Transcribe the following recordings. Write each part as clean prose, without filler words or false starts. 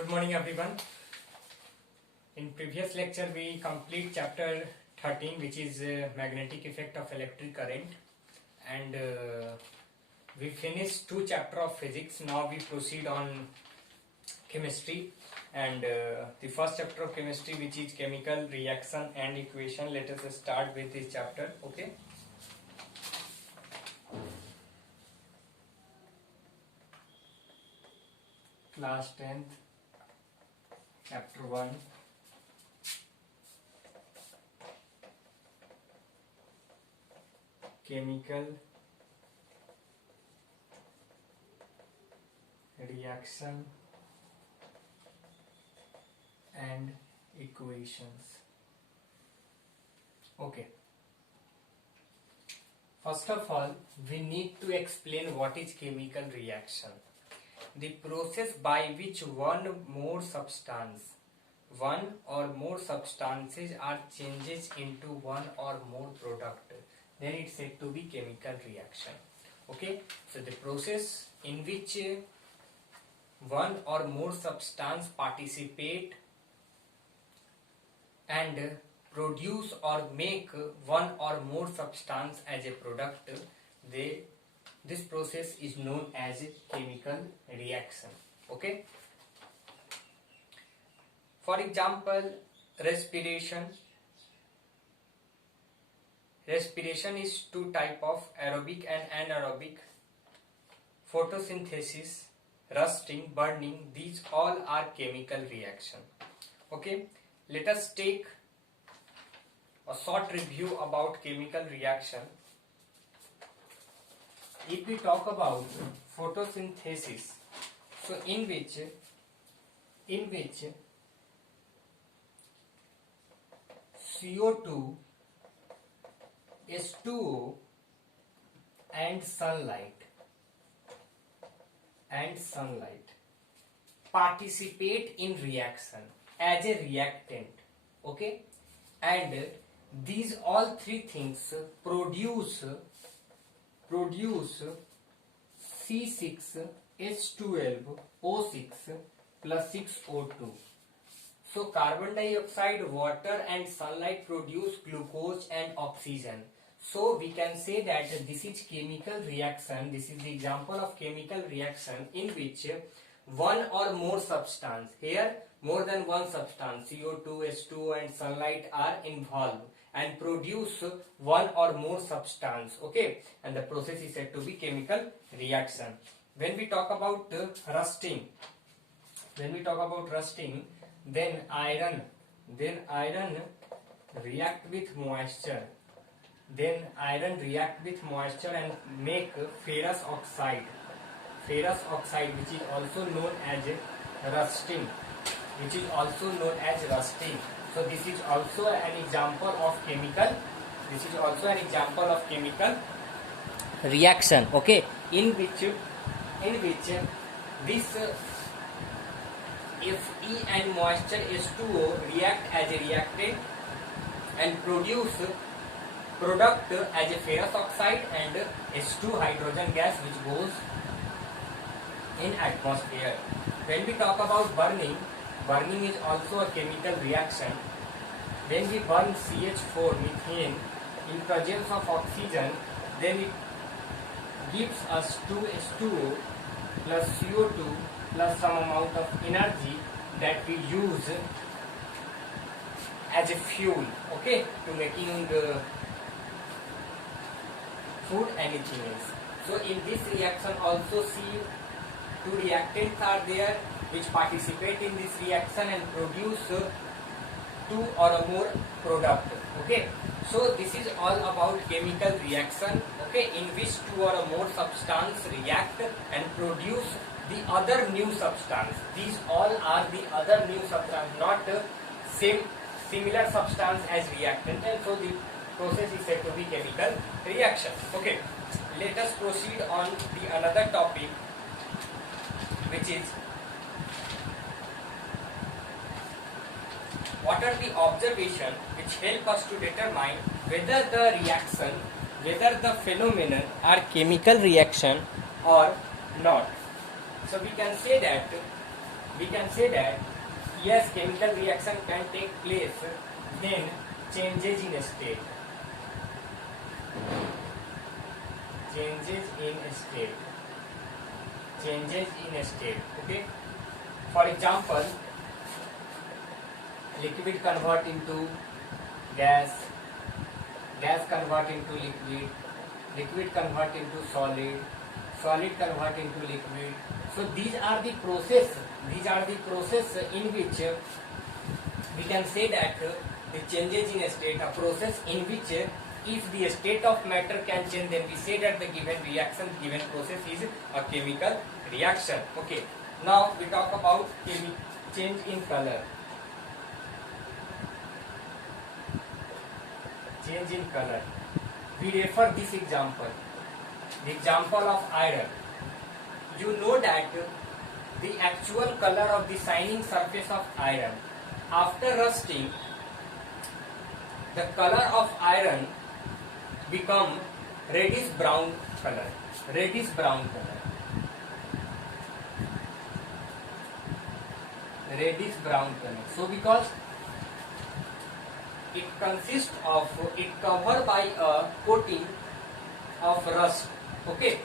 Good morning everyone. In previous lecture we complete chapter 13, which is magnetic effect of electric current, and we finished 2 chapter of physics. Now we proceed on chemistry, and the first chapter of chemistry, which is chemical reaction and equation. Let us start with this chapter. Okay. Class 10th, chapter 1. Chemical reaction and equations. Okay. First of all, we need to explain what is chemical reaction. The process by which one or more substances are changed into one or more product, then it's said to be chemical reaction. Okay, so the process in which one or more substance participate and produce or make one or more substance as a product, this process is known as a chemical reaction. Okay. For example, respiration. Respiration is 2 type of aerobic and anaerobic. Photosynthesis, rusting, burning, these all are chemical reaction. Okay. Let us take a short review about chemical reaction. If we talk about photosynthesis, so in which CO2, H2O and sunlight participate in reaction as a reactant. Okay, and these all 3 things produce C6H12O6 plus 6O2. So carbon dioxide, water and sunlight produce glucose and oxygen. So we can say that this is chemical reaction. This is the example of chemical reaction in which one or more substance, here more than one substance, CO2, H2O and sunlight are involved and produce one or more substance. Okay, and the process is said to be chemical reaction. When we talk about rusting, then iron react with moisture. And make ferrous oxide, which is also known as rusting. So this is also an example of chemical. Reaction. Okay, in which this Fe and moisture H2O react as a reactant and produce product as a ferrous oxide and H2 hydrogen gas, which goes in atmosphere. When we talk about burning is also a chemical reaction. When we burn CH4 methane in presence of oxygen, then it gives us 2H2O plus CO2 plus some amount of energy that we use as a fuel, okay, to making food, anything else. So in this reaction also see 2 reactants are there which participate in this reaction and produce 2 or more product. Okay, so this is all about chemical reaction, okay, in which 2 or more substance react and produce the other new substance. These all are the other new substance, not similar substance as reactant, and so the process is said to be chemical reaction. Okay, let us proceed on the another topic, which is what are the observations which help us to determine whether the phenomenon are chemical reaction or not. So we can say that we can say that yes, chemical reaction can take place when changes in state. Changes in state. Changes in state. Okay. For example, liquid convert into gas, gas convert into liquid, liquid convert into solid, solid convert into liquid. So these are the process. These are the process in which we can say that the changes in state, a process in which if the state of matter can change, then we say that the given reaction, given process is a chemical reaction. Okay. Now we talk about change in color. Change in color. We refer this example. The example of iron. You know that the actual color of the shining surface of iron, after rusting, the color of iron become reddish brown color. Reddish brown color. Reddish brown color. So because it consists of, it covered by a coating of rust. Okay.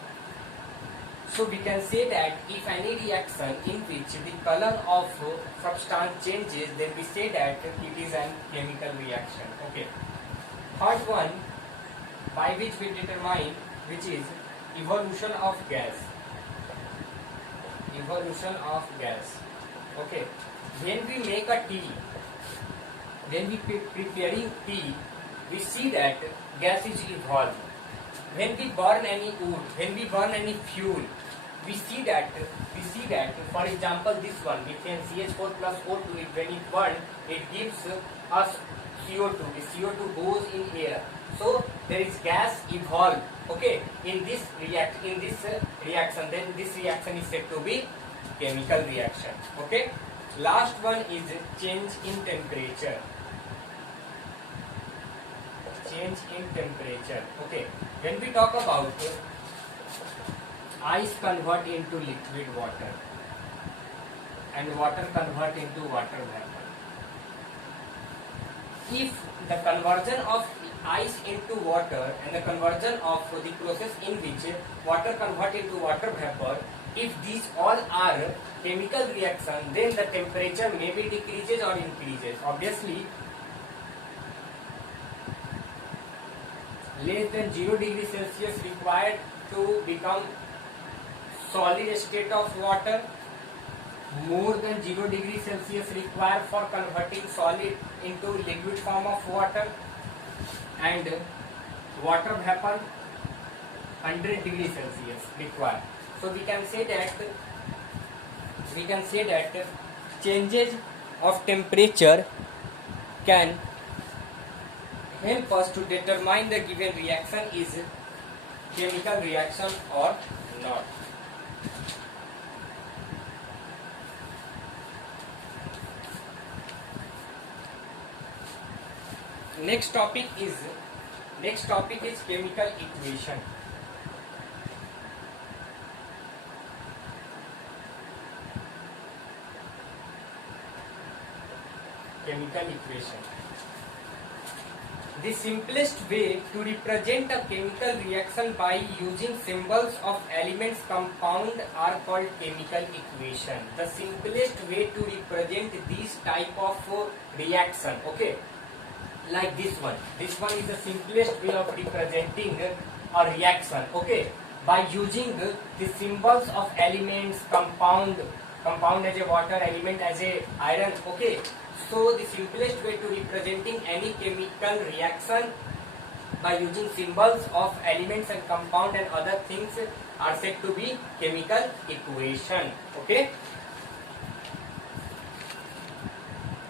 So we can say that if any reaction in which the color of substance changes, then we say that it is a chemical reaction. Okay. Third one, by which we determine, which is evolution of gas. Evolution of gas. Okay. When we make a tea, when we preparing tea, we see that gas is evolved. When we burn any wood, when we burn any fuel, we see that, for example, this one, methane CH4 plus O2, when it burns, it gives us CO2. The CO2 goes in air. So there is gas evolved. Okay, in this reaction, then this reaction is said to be chemical reaction. Okay. Last one is change in temperature. Change in temperature. Okay. When we talk about ice convert into liquid water and water convert into water vapor. If the conversion of ice into water and the conversion of the process in which water convert into water vapor, if these all are chemical reaction, then the temperature maybe decreases or increases. Obviously, less than 0 degree Celsius required to become solid state of water, more than 0 degree Celsius required for converting solid into liquid form of water, and water vapor 100 degree Celsius required. So we can say that changes of temperature can help us to determine the given reaction is chemical reaction or not. Next topic is chemical equation. Chemical equation. The simplest way to represent a chemical reaction by using symbols of elements compound are called chemical equation. The simplest way to represent this type of reaction. Okay. Like this one. This one is the simplest way of representing a reaction. Okay. By using the symbols of elements, compound as a water, element as a iron. Okay. So the simplest way to representing any chemical reaction by using symbols of elements and compound and other things are said to be chemical equation. Okay.